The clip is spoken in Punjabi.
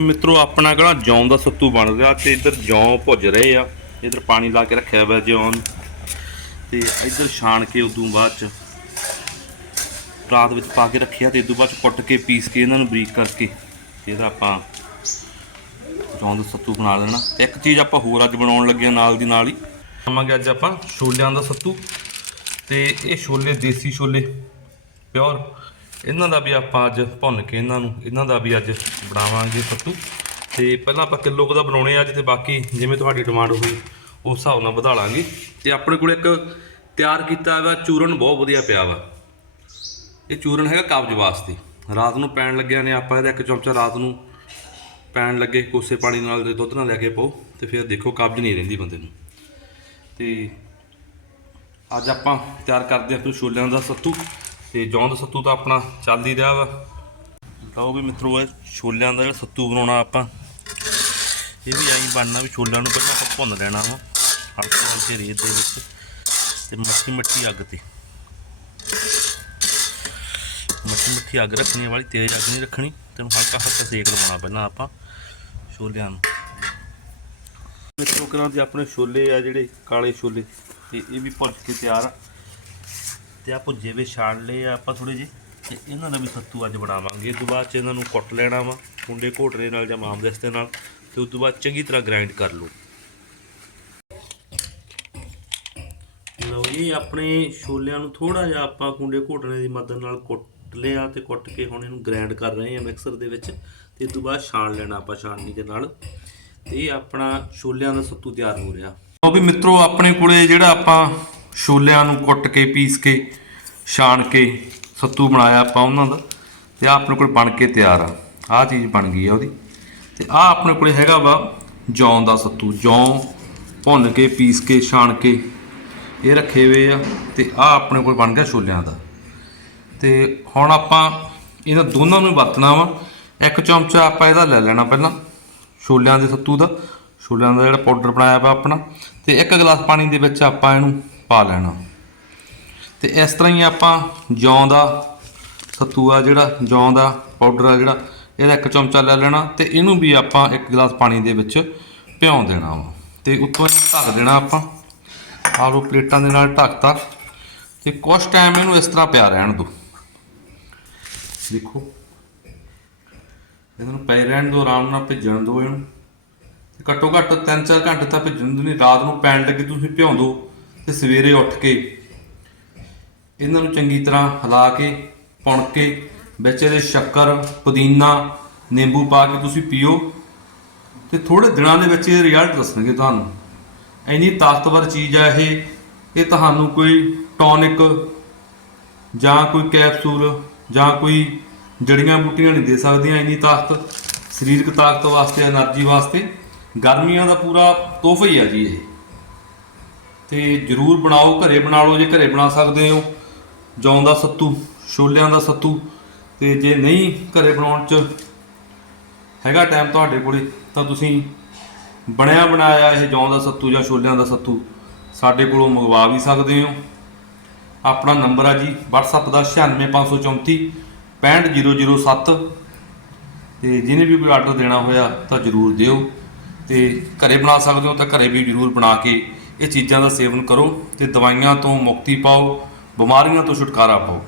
ਮਿੱਤਰੋ, ਆਪਣਾ ਕਿਹੜਾ ਜੌਂ ਦਾ ਸੱਤੂ ਬਣ ਰਿਹਾ ਤੇ ਇੱਧਰ ਜੌਂ ਭੁੱਜ ਰਹੇ ਆ। ਇੱਧਰ ਪਾਣੀ ਲਾ ਕੇ ਰੱਖਿਆ ਹੋਇਆ ਜੌਂ ਤੇ ਇੱਧਰ ਛਾਣ ਕੇ ਉਦੋਂ ਬਾਅਦ ਚ ਰਾਤ ਵਿੱਚ ਪਾ ਕੇ ਰੱਖਿਆ ਤੇ ਇਦੋਂ ਬਾਅਦ ਚ ਕੁੱਟ ਕੇ, ਪੀਸ ਕੇ ਇਹਨਾਂ ਨੂੰ ਬਰੀਕ ਕਰਕੇ ਤੇ ਇਹਦਾ ਆਪਾਂ ਜੌਂ ਦਾ ਸੱਤੂ ਬਣਾ ਲੈਣਾ। ਤੇ ਇੱਕ ਚੀਜ਼ ਆਪਾਂ ਹੋਰ ਅੱਜ ਬਣਾਉਣ ਲੱਗੇ ਆ ਨਾਲ ਦੀ ਨਾਲ ਹੀ। ਆਵਾਂਗੇ ਅੱਜ ਆਪਾਂ ਛੋਲਿਆਂ ਦਾ ਸੱਤੂ। ਤੇ ਇਹ ਛੋਲੇ, ਦੇਸੀ ਛੋਲੇ, ਪਿਓਰ। ਇਹਨਾਂ ਦਾ ਵੀ ਆਪਾਂ ਅੱਜ ਭੁੰਨ ਕੇ ਇਹਨਾਂ ਨੂੰ, ਇਹਨਾਂ ਦਾ ਵੀ ਅੱਜ ਬਣਾਵਾਂਗੇ ਸੱਤੂ ਤੇ ਪਹਿਲਾਂ ਆਪਾਂ ਕਿਲੋ ਕੁ ਦਾ ਬਣਾਉਣੇ ਆ ਅੱਜ ਤੇ ਬਾਕੀ ਜਿਵੇਂ ਤੁਹਾਡੀ ਡਿਮਾਂਡ ਹੋਈ ਉਸ ਹਿਸਾਬ ਨਾਲ ਵਧਾ ਲਾਂਗੇ। ਤੇ ਆਪਣੇ ਕੋਲ ਇੱਕ ਤਿਆਰ ਕੀਤਾ ਹੈਗਾ ਚੂਰਨ ਬਹੁਤ ਵਧੀਆ ਪਿਆ ਵਾ। ਇਹ ਚੂਰਨ ਹੈਗਾ ਕਬਜ਼ ਵਾਸਤੇ। ਰਾਤ ਨੂੰ ਪੈਣ ਲੱਗਿਆ ਨੇ ਆਪਾਂ ਇਹਦਾ ਇੱਕ ਚਮਚਾ ਰਾਤ ਨੂੰ ਪੈਣ ਲੱਗੇ, ਕੋਸੇ ਪਾਣੀ ਨਾਲ ਦੇ ਦੁੱਧ ਨਾਲ ਲੈ ਕੇ ਪਾਓ ਤੇ ਫਿਰ ਦੇਖੋ ਕਬਜ਼ ਨਹੀਂ ਰਹਿੰਦੀ ਬੰਦੇ ਨੂੰ। ਤੇ ਅੱਜ ਆਪਾਂ ਤਿਆਰ ਕਰਦੇ ਹਾਂ ਫਿਰ ਛੋਲਿਆਂ ਦਾ ਸੱਤੂ। ਤੇ ਜੌਂਦ ਸੱਤੂ ਤਾਂ ਆਪਣਾ ਚੱਲ ਹੀ ਰਿਹਾ ਵਾ। ਲਓ ਵੀ ਮਿੱਤਰੋ, ਇਹ ਛੋਲਿਆਂ ਦਾ ਜਿਹੜਾ ਸੱਤੂ ਬਣਾਉਣਾ ਆਪਾਂ, ਇਹ ਵੀ ਐਂ ਬਣਨਾ ਵੀ ਛੋਲਿਆਂ ਨੂੰ ਪਹਿਲਾਂ ਆਪਾਂ ਭੁੰਨ ਲੈਣਾ ਵਾ, ਹਲਕੇ ਹਲਕੇ ਰੇਤ ਦੇ ਵਿੱਚ ਤੇ ਮੱਠੀ ਮੱਠੀ ਅੱਗ ਤੇ। ਮੱਠੀ ਮੱਠੀ ਅੱਗ ਰੱਖਣੀ ਵਾਲੀ, ਤੇਜ਼ ਅੱਗ ਨਹੀਂ ਰੱਖਣੀ, ਤੈਨੂੰ ਹਲਕਾ ਹਲਕਾ ਸੇਕ ਲਵਾਉਣਾ ਪਹਿਲਾਂ ਆਪਾਂ ਛੋਲਿਆਂ ਨੂੰ। ਮਿੱਤਰੋ, ਕਰਾਂ ਦੇ ਆਪਣੇ ਛੋਲੇ ਆ ਜਿਹੜੇ ਕਾਲੇ ਛੋਲੇ, ਤੇ ਇਹ ਵੀ ਭੁੱਜ ਕੇ ਤਿਆਰ ਆ। ਤੇ ਆ ਭੁੱਜੇ ਵੇ ਛਾਣ ਲਏ ਆ ਆਪਾਂ ਥੋੜੇ ਜਿਹੇ ਤੇ ਇਹਨਾਂ ਦਾ ਵੀ ਸੱਤੂ ਅੱਜ ਬਣਾਵਾਂਗੇ। ਇਸ ਤੋਂ ਬਾਅਦ ਚ ਇਹਨਾਂ ਨੂੰ ਕੁੱਟ ਲੈਣਾ ਵਾ ਕੁੰਡੇ ਘੋਟਰੇ ਨਾਲ ਜਾਂ ਮਾਮ ਦੇ ਨਾਲ ਤੇ ਉਸ ਤੋਂ ਬਾਅਦ ਚੰਗੀ ਤਰ੍ਹਾਂ ਗ੍ਰਾਈਂਡ ਕਰ ਲਓ। ਲਓ ਇਹ ਆਪਣੇ ਛੋਲਿਆਂ ਨੂੰ ਥੋੜਾ ਜਿਹਾ ਆਪਾਂ ਕੁੰਡੇ ਘੋਟਣੇ ਦੀ ਮਦਦ ਨਾਲ ਕੁੱਟ ਲਿਆ ਤੇ ਕੁੱਟ ਕੇ ਹੁਣ ਇਹਨੂੰ ਗ੍ਰਾਈਂਡ ਕਰ ਰਹੇ ਹਾਂ ਮਿਕਸਰ ਦੇ ਵਿੱਚ ਤੇ ਇਸ ਤੋਂ ਬਾਅਦ ਛਾਣ ਲੈਣਾ ਆਪਾਂ ਛਾਣਨੀ ਦੇ ਨਾਲ। ਤੇ ਇਹ ਆਪਣਾ ਛੋਲਿਆਂ ਦਾ ਸੱਤੂ ਤਿਆਰ ਹੋ ਰਿਹਾ। ਉਹ ਵੀ ਮਿੱਤਰੋ, ਆਪਣੇ ਕੋਲੇ ਜਿਹੜਾ ਆਪਾਂ ਛੋਲਿਆਂ ਨੂੰ ਕੁੱਟ ਕੇ ਪੀਸ ਕੇ ਛਾਣ ਕੇ ਸੱਤੂ ਬਣਾਇਆ ਆਪਾਂ ਉਹਨਾਂ ਦਾ ਤੇ ਆਹ ਆਪਣੇ ਕੋਲ ਬਣ ਕੇ ਤਿਆਰ ਆ। ਆਹ ਚੀਜ਼ ਬਣ ਗਈ ਆ ਉਹਦੀ। ਤੇ ਆਹ ਆਪਣੇ ਕੋਲ ਹੈਗਾ ਵਾ ਜੌਂ ਦਾ ਸੱਤੂ। ਜੌਂ ਭੁੰਨ ਕੇ, ਪੀਸ ਕੇ, ਛਾਣ ਕੇ ਇਹ ਰੱਖੇ ਹੋਏ ਆ ਤੇ ਆਹ ਆਪਣੇ ਕੋਲ ਬਣ ਗਿਆ ਛੋਲਿਆਂ ਦਾ। ਤੇ ਹੁਣ ਆਪਾਂ ਇਹਦਾ ਦੋਨਾਂ ਨੂੰ ਵਰਤਣਾ ਵਾ। ਇੱਕ ਚਮਚਾ ਆਪਾਂ ਇਹਦਾ ਲੈ ਲੈਣਾ ਪਹਿਲਾਂ, ਛੋਲਿਆਂ ਦੇ ਸੱਤੂ ਦਾ। ਛੋਲਿਆਂ ਦਾ ਜਿਹੜਾ ਪਾਊਡਰ ਬਣਾਇਆ ਵਾ ਆਪਣਾ। ਤੇ ਇੱਕ ਗਲਾਸ ਪਾਣੀ ਦੇ ਵਿੱਚ ਆਪਾਂ ਇਹਨੂੰ ਪਾ ਲੈਣਾ। ਤੇ ਇਸ ਤਰ੍ਹਾਂ ਹੀ ਆਪਾਂ ਜੌਂ ਦਾ ਸੱਤੂ ਜਿਹੜਾ, ਜੌਂ ਦਾ ਪਾਊਡਰ ਆ ਜਿਹੜਾ, ਇਹਦਾ ਇੱਕ ਚਮਚਾ ਲੈ ਲੈਣਾ ਤੇ ਇਹਨੂੰ ਵੀ ਆਪਾਂ ਇੱਕ ਗਲਾਸ ਪਾਣੀ ਦੇ ਵਿੱਚ ਭਿਉਂ ਦੇਣਾ ਵਾ। ਤੇ ਉੱਤੋਂ ਇਹਨੂੰ ਢੱਕ ਦੇਣਾ ਆਪਾਂ, ਆਲੂ ਪਲੇਟਾਂ ਦੇ ਨਾਲ ਢੱਕਤਾ। ਤੇ ਕੁਝ ਟਾਈਮ ਇਹਨੂੰ ਇਸ ਤਰ੍ਹਾਂ ਪਿਆ ਰਹਿਣ ਦਿਓ ਦੇਖੋ, ਇਹਨਾਂ ਨੂੰ ਪਏ ਰਹਿਣ ਦਿਓ ਆਰਾਮ ਨਾਲ ਭਿੱਜਣ ਦਿਓ ਇਹਨੂੰ। ਘੱਟੋ ਘੱਟ 3-4 ਘੰਟੇ ਤਾਂ ਭਿੱਜਣ ਦਿਓ, ਨਹੀਂ, ਰਾਤ ਨੂੰ ਪੈਣ ਲੱਗੇ ਤੁਸੀਂ ਭਿਉਂ ਦਿਓ ਤੇ ਸਵੇਰੇ ਉੱਠ ਕੇ ਇਹਨਾਂ ਨੂੰ ਚੰਗੀ ਤਰ੍ਹਾਂ ਹਿਲਾ ਕੇ, ਪੁਣ ਕੇ, ਵਿੱਚ ਇਹਦੇ ਸ਼ੱਕਰ, ਪੁਦੀਨਾ, ਨਿੰਬੂ ਪਾ ਕੇ ਤੁਸੀਂ ਪੀਓ ਤੇ ਥੋੜੇ ਦਿਨਾਂ ਦੇ ਵਿੱਚ ਇਹ ਰਿਜ਼ਲਟ ਦੱਸਣਗੇ ਤੁਹਾਨੂੰ। ਇੰਨੀ ਤਾਕਤਵਰ ਚੀਜ਼ ਆ ਇਹ ਇਹ ਤੁਹਾਨੂੰ ਕੋਈ ਟੌਨਿਕ ਜਾਂ ਕੋਈ ਕੈਪਸੂਲ ਜਾਂ ਕੋਈ ਜੜੀਆਂ ਬੂਟੀਆਂ ਨਹੀਂ ਦੇ ਸਕਦੀਆਂ ਇੰਨੀ ਤਾਕਤ। ਸਰੀਰਕ ਤਾਕਤ ਵਾਸਤੇ એનર્ਜੀ ਵਾਸਤੇ ਗਰਮੀਆਂ ਦਾ ਪੂਰਾ ਤੋਹਫਾ ਹੀ ਆ ਜੀ ਇਹ। ਤੇ ਜਰੂਰ ਬਣਾਓ, ਘਰੇ ਬਣਾ ਲਓ, ਜੇ ਘਰੇ ਬਣਾ ਸਕਦੇ ਹੋ ਜੌਂ ਦਾ ਸੱਤੂ, ਛੋਲਿਆਂ ਦਾ ਸੱਤੂ ਤੇ ਜੇ ਨਹੀਂ ਘਰੇ ਬਣਾਉਣ ਚ ਹੈਗਾ ਟਾਈਮ ਤੁਹਾਡੇ ਕੋਲੇ, ਤਾਂ ਤੁਸੀਂ ਬਣਿਆ ਬਣਾਇਆ ਇਹ ਜੌਂ ਦਾ ਸੱਤੂ ਜਾਂ ਛੋਲਿਆਂ ਦਾ ਸੱਤੂ ਸਾਡੇ ਕੋਲੋਂ ਮੰਗਵਾ ਵੀ ਸਕਦੇ ਹੋ। ਆਪਣਾ ਨੰਬਰ ਆ ਜੀ WhatsApp ਦਾ 96534 65007 ਤੇ ਜਿਹਨੇ ਵੀ ਕੋਈ ਆਰਡਰ ਦੇਣਾ ਹੋਇਆ ਤਾਂ ਜਰੂਰ ਦਿਓ ਤੇ ਘਰੇ ਬਣਾ ਸਕਦੇ ਹੋ ਤਾਂ ਘਰੇ ਵੀ ਜਰੂਰ ਬਣਾ ਕੇ ਇਹ ਚੀਜ਼ਾਂ ਦਾ ਸੇਵਨ ਕਰੋ ਤੇ ਦਵਾਈਆਂ ਤੋਂ ਮੁਕਤੀ ਪਾਓ। ਬਿਮਾਰੀਆਂ ਤੋਂ ਛੁਟਕਾਰਾ ਪਾਓ।